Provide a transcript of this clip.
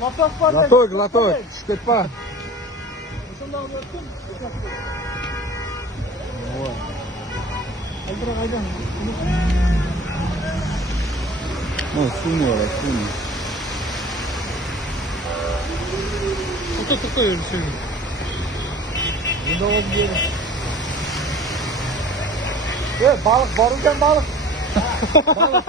Лоток, штепа. Ну, сунуyor, сунуyor. Oto koyuyoruz şimdi. Bunda oldu diyelim. Evet, balık, barınken balık. Balık.